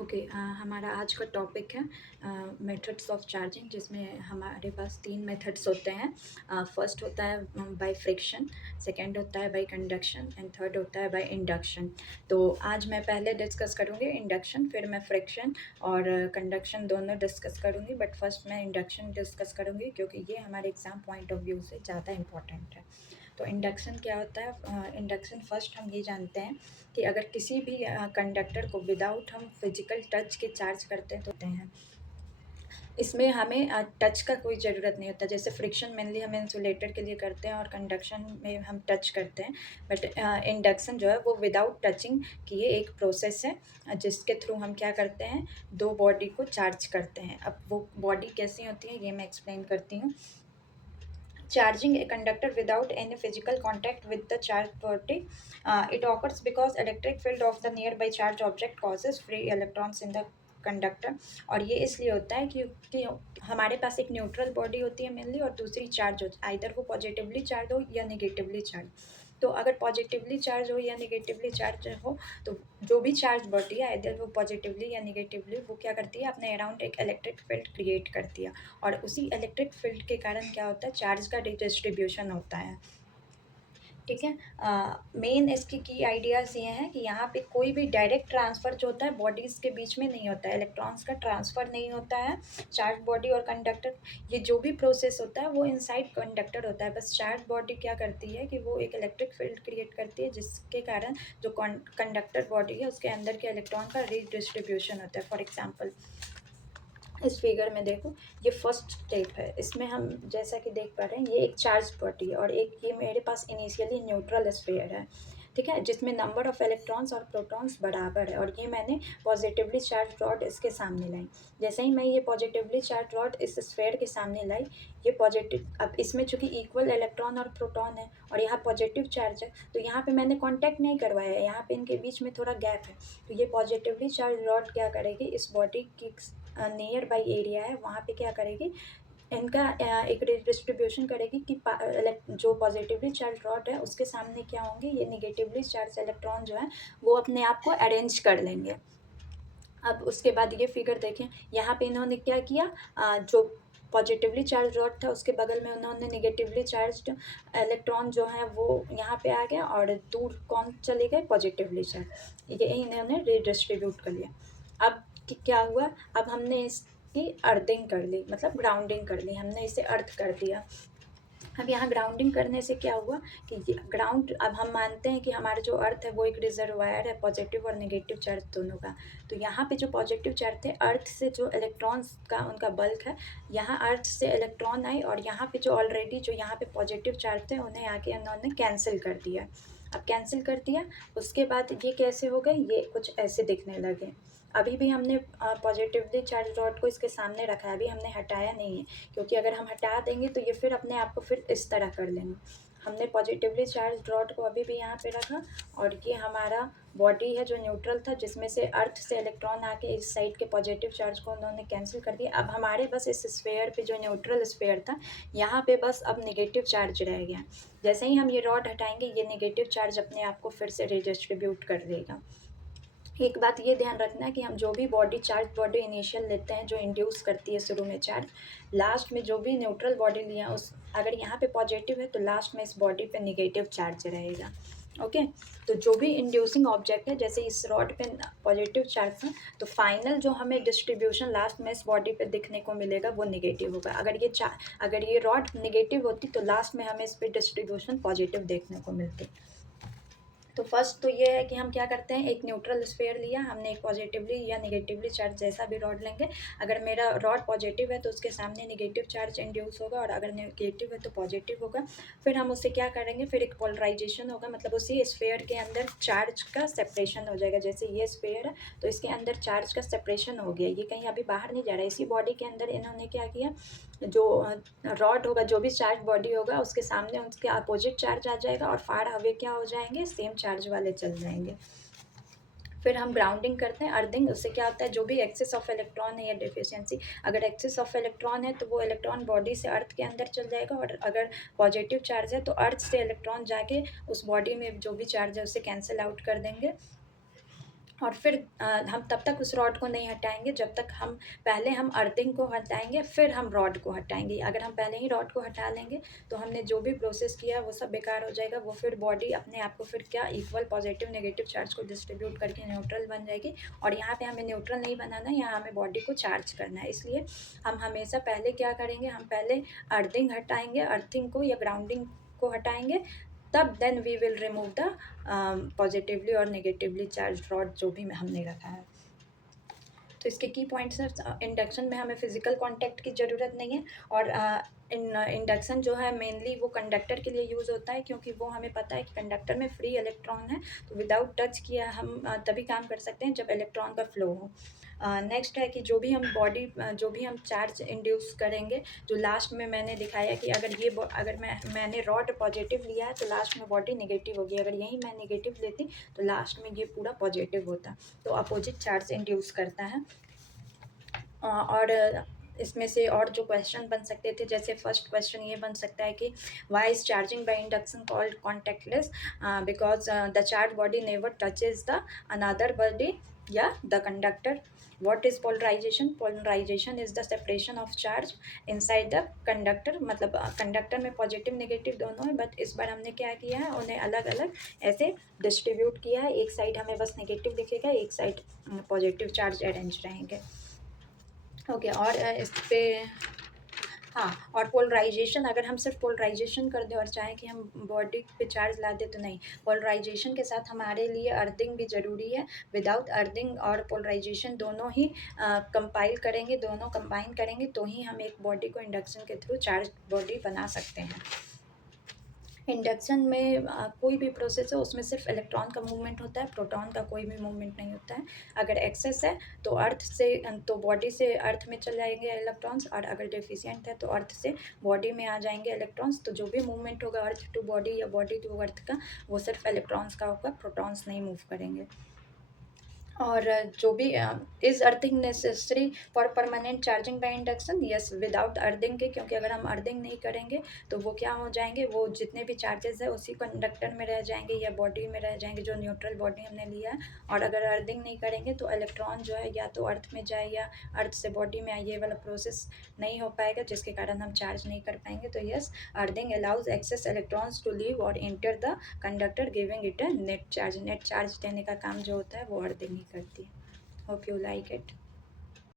Okay. हमारा आज का टॉपिक है मेथड्स ऑफ चार्जिंग, जिसमें हमारे पास तीन मेथड्स होते हैं। फर्स्ट होता है बाय फ्रिक्शन, सेकंड होता है बाय कंडक्शन एंड थर्ड होता है बाय इंडक्शन। तो आज मैं पहले डिस्कस करूँगी इंडक्शन, फिर मैं फ्रिक्शन और कंडक्शन दोनों डिस्कस करूँगी, बट फर्स्ट मैं इंडक्शन डिस्कस करूँगी क्योंकि ये हमारे एग्ज़ाम पॉइंट ऑफ व्यू से ज़्यादा इंपॉर्टेंट है। तो इंडक्शन क्या होता है? इंडक्शन फर्स्ट हम ये जानते हैं कि अगर किसी भी कंडक्टर को विदाउट हम फिजिकल टच के चार्ज करते हैं, इसमें हमें टच का कोई ज़रूरत नहीं होता। जैसे फ्रिक्शन मेनली हम इंसुलेटर के लिए करते हैं और कंडक्शन में हम टच करते हैं, बट इंडक्शन जो है वो विदाउट टचिंग की ये एक प्रोसेस है, जिसके थ्रू हम क्या करते हैं, दो बॉडी को चार्ज करते हैं। अब वो बॉडी कैसी होती है ये मैं एक्सप्लेन करती हूँ। Charging a conductor without any physical contact with the charged body. It occurs because electric field of the nearby charged object causes free electrons in the conductor. और ये इसलिए होता है क्योंकि हमारे पास एक न्यूट्रल बॉडी होती है मेनली, और दूसरी चार्ज हो, आइदर वो पॉजिटिवली चार्ज हो या निगेटिवली चार्ज। तो अगर पॉजिटिवली चार्ज हो या निगेटिवली चार्ज हो, तो जो भी चार्ज बॉडी है आइदर वो पॉजिटिवली या निगेटिवली, वो क्या करती है, अपने अराउंड एक इलेक्ट्रिक फील्ड क्रिएट करती है। और उसी इलेक्ट्रिक फील्ड के कारण क्या होता है, चार्ज का डिस्ट्रीब्यूशन होता है। ठीक है। मेन इसकी की आइडियाज़ ये हैं कि यहाँ पे कोई भी डायरेक्ट ट्रांसफ़र जो होता है बॉडीज़ के बीच में नहीं होता है, इलेक्ट्रॉन्स का ट्रांसफ़र नहीं होता है। चार्ज बॉडी और कंडक्टर, ये जो भी प्रोसेस होता है वो इनसाइड कंडक्टर होता है। बस चार्ज बॉडी क्या करती है कि वो एक इलेक्ट्रिक फील्ड क्रिएट करती है, जिसके कारण जो कंडक्टर बॉडी है उसके अंदर के इलेक्ट्रॉन का रीडिस्ट्रीब्यूशन होता है। फॉर एग्जाम्पल इस फिगर में देखो, ये फर्स्ट स्टेप है, इसमें हम जैसा कि देख पा रहे हैं ये एक चार्ज बॉडी है, और एक ये मेरे पास इनिशियली न्यूट्रल स्फीयर है। ठीक है, जिसमें नंबर ऑफ इलेक्ट्रॉन्स और प्रोटॉन्स बराबर है, और ये मैंने पॉजिटिवली चार्ज रॉड इसके सामने लाई। जैसे ही मैं ये पॉजिटिवली चार्ज रॉड इस स्फीयर के सामने लाई, ये पॉजिटिव, अब इसमें चूंकि इक्वल इलेक्ट्रॉन और प्रोटॉन है और यहाँ पॉजिटिव चार्ज है, तो यहाँ पे मैंने कॉन्टैक्ट नहीं करवाया है, यहाँ पे इनके बीच में थोड़ा गैप है। तो ये पॉजिटिवली चार्ज रॉड क्या करेगी, इस बॉडी की नियर बाई एरिया है वहाँ पे क्या करेगी, इनका एक डिस्ट्रीब्यूशन करेगी कि जो पॉजिटिवली चार्ज रॉड है उसके सामने क्या होंगे, ये निगेटिवली चार्ज इलेक्ट्रॉन जो है वो अपने आप को अरेंज कर लेंगे। अब उसके बाद ये फिगर देखें, यहाँ पे इन्होंने क्या किया, जो पॉजिटिवली चार्ज रॉड था उसके बगल में उन्होंने निगेटिवली चार्ज इलेक्ट्रॉन जो है वो यहाँ पे आ गया, और दूर कौन चले गए, पॉजिटिवली चार्ज, ये इन्होंने रिडिस्ट्रीब्यूट कर लिया। अब क्या हुआ, अब हमने इसकी अर्थिंग कर ली, मतलब ग्राउंडिंग कर ली, हमने इसे अर्थ कर दिया। अब यहाँ ग्राउंडिंग करने से क्या हुआ कि ये ग्राउंड, अब हम मानते हैं कि हमारा जो अर्थ है वो एक रिजर्वायर है पॉजिटिव और नेगेटिव चार्ज दोनों का। तो यहाँ पे जो पॉजिटिव चार्ज थे, अर्थ से जो इलेक्ट्रॉन्स का उनका बल्क है, यहाँ अर्थ से इलेक्ट्रॉन आए, और यहाँ पे जो ऑलरेडी जो यहाँ पे पॉजिटिव चार्ज थे उन्हें आके उन्होंने कैंसिल कर दिया। अब कैंसिल कर दिया, उसके बाद ये कैसे हो गए, ये कुछ ऐसे दिखने लगे। अभी भी हमने पॉजिटिवली चार्ज रॉड को इसके सामने रखा है, अभी हमने हटाया नहीं है, क्योंकि अगर हम हटा देंगे तो ये फिर अपने आप को फिर इस तरह कर लेंगे। हमने पॉजिटिवली चार्ज रॉड को अभी भी यहाँ पे रखा, और ये हमारा बॉडी है जो न्यूट्रल था, जिसमें से अर्थ से इलेक्ट्रॉन आके इस साइड के पॉजिटिव चार्ज को उन्होंने कैंसिल कर दिया। अब हमारे बस इस स्फीयर पे जो न्यूट्रल स्फीयर था, यहाँ पे बस अब निगेटिव चार्ज रह गया। जैसे ही हम ये रॉड हटाएंगे, ये निगेटिव चार्ज अपने आप को फिर से रिडिस्ट्रीब्यूट कर देगा। एक बात ये ध्यान रखना है कि हम जो भी बॉडी चार्ज बॉडी इनिशियल लेते हैं जो इंड्यूस करती है शुरू में चार्ज, लास्ट में जो भी न्यूट्रल बॉडी लिया उस, अगर यहाँ पे पॉजिटिव है तो लास्ट में इस बॉडी पे नेगेटिव चार्ज रहेगा। ओके। तो जो भी इंड्यूसिंग ऑब्जेक्ट है, जैसे इस रॉड पे पॉजिटिव चार्ज था, तो फाइनल जो हमें डिस्ट्रीब्यूशन लास्ट में इस बॉडी पे दिखने को मिलेगा वो निगेटिव होगा। अगर ये रॉड निगेटिव होती तो लास्ट में हमें इस पर डिस्ट्रीब्यूशन पॉजिटिव देखने को मिलती। तो फर्स्ट तो ये है कि हम क्या करते हैं, एक न्यूट्रल स्फीयर लिया हमने, एक पॉजिटिवली या निगेटिवली चार्ज जैसा भी रॉड लेंगे। अगर मेरा रॉड पॉजिटिव है तो उसके सामने निगेटिव चार्ज इंड्यूस होगा, और अगर नेगेटिव है तो पॉजिटिव होगा। फिर हम उससे क्या करेंगे, फिर एक पोलराइजेशन होगा, मतलब उसी स्फीयर के अंदर चार्ज का सेपरेशन हो जाएगा। जैसे ये स्फीयर है तो इसके अंदर चार्ज का सेपरेशन हो गया, ये कहीं अभी बाहर नहीं जा रहा है। इसी बॉडी के अंदर इन्होंने क्या किया, जो रॉड होगा, जो भी चार्ज बॉडी होगा उसके सामने उसके अपोजिट चार्ज आ जाएगा, और फार अवे क्या हो जाएंगे, सेम चार्ज वाले चल जाएंगे। फिर हम ग्राउंडिंग करते हैं, अर्थिंग। उससे क्या होता है, जो भी एक्सेस ऑफ इलेक्ट्रॉन है या डिफिशियंसी, अगर एक्सेस ऑफ इलेक्ट्रॉन है तो वो इलेक्ट्रॉन बॉडी से अर्थ के अंदर चल जाएगा, और अगर पॉजिटिव चार्ज है तो अर्थ से इलेक्ट्रॉन जाके उस बॉडी में जो भी चार्ज है उसे कैंसिल आउट कर देंगे, और फिर हम तब तक उस रॉड को नहीं हटाएँगे जब तक हम पहले हम अर्थिंग को हटाएँगे, फिर हम रॉड को हटाएँगे। अगर हम पहले ही रॉड को हटा लेंगे, तो हमने जो भी प्रोसेस किया है वो सब बेकार हो जाएगा। वो फिर बॉडी अपने आप को फिर क्या इक्वल पॉज़िटिव नेगेटिव चार्ज को डिस्ट्रीब्यूट करके न्यूट्रल बन जाएगी, और यहाँ पे हमें न्यूट्रल नहीं बनाना है, यहाँ हमें बॉडी को चार्ज करना है। इसलिए हम हमेशा पहले क्या करेंगे, हम पहले अर्थिंग हटाएँगे, अर्थिंग को या ग्राउंडिंग को हटाएँगे, तब then we will remove the positively और नेगेटिवली चार्ज रॉड जो भी हमने रखा है। तो इसके की पॉइंट्स हैं, इंडक्शन में हमें फिजिकल कांटेक्ट की ज़रूरत नहीं है, और इंडक्शन जो है मेनली वो कंडक्टर के लिए यूज़ होता है, क्योंकि वो हमें पता है कि कंडक्टर में फ्री इलेक्ट्रॉन है, तो विदाउट टच किया हम तभी काम कर सकते हैं जब इलेक्ट्रॉन का फ्लो हो। नेक्स्ट है कि जो भी हम जो भी हम चार्ज इंड्यूस करेंगे, जो लास्ट में मैंने दिखाया कि अगर मैंने रॉड पॉजिटिव लिया है तो लास्ट में बॉडी नेगेटिव होगी, अगर यहीं मैं नेगेटिव लेती तो लास्ट में ये पूरा पॉजिटिव होता, तो अपोजिट चार्ज इंड्यूस करता है। और इसमें से और जो क्वेश्चन बन सकते थे, जैसे फर्स्ट क्वेश्चन ये बन सकता है कि why is charging by induction called contactless, because the charge body never touches the another body या the conductor. What is polarisation? Polarisation is the separation of charge inside the conductor, मतलब conductor में positive negative दोनों है, but इस बार हमने क्या किया है, उन्हें अलग अलग ऐसे डिस्ट्रीब्यूट किया है। एक साइड हमें बस नेगेटिव दिखेगा, एक साइड पॉजिटिव चार्ज अरेंज रहेंगे। ओके, और इस पे हाँ, और पोलराइजेशन, अगर हम सिर्फ पोलराइजेशन कर दें और चाहें कि हम बॉडी पे चार्ज ला दें तो नहीं, पोलराइजेशन के साथ हमारे लिए अर्थिंग भी ज़रूरी है। विदाउट अर्थिंग और पोलराइजेशन दोनों ही कंपाइल करेंगे, दोनों कंबाइन करेंगे तो ही हम एक बॉडी को इंडक्शन के थ्रू चार्ज बॉडी बना सकते हैं। इंडक्शन में कोई भी प्रोसेस है उसमें सिर्फ इलेक्ट्रॉन का मूवमेंट होता है, प्रोटॉन का कोई भी मूवमेंट नहीं होता है। अगर एक्सेस है तो तो बॉडी से अर्थ में चले जाएंगे इलेक्ट्रॉन्स, और अगर डेफिशिएंट है तो अर्थ से बॉडी में आ जाएंगे इलेक्ट्रॉन्स। तो जो भी मूवमेंट होगा अर्थ टू बॉडी या बॉडी टू अर्थ का, वो सिर्फ इलेक्ट्रॉन्स का होगा, प्रोटॉन्स नहीं मूव करेंगे। और जो भी is earthing necessary for permanent charging by induction? Yes, without earthing के, क्योंकि अगर हम अर्थिंग नहीं करेंगे तो वो क्या हो जाएंगे, वो जितने भी चार्जेस है उसी कंडक्टर में रह जाएंगे या बॉडी में रह जाएंगे, जो न्यूट्रल बॉडी हमने लिया है। और अगर अर्थिंग नहीं करेंगे तो इलेक्ट्रॉन जो है या तो अर्थ में जाए या अर्थ से बॉडी में आए, ये वाला प्रोसेस नहीं हो पाएगा, जिसके कारण हम चार्ज नहीं कर पाएंगे। तो yes, earthing allows excess electrons to leave और enter the conductor, giving it a net charge. Net charge देने का काम जो होता है वो अर्थिंग ही करती है। Hope you like it.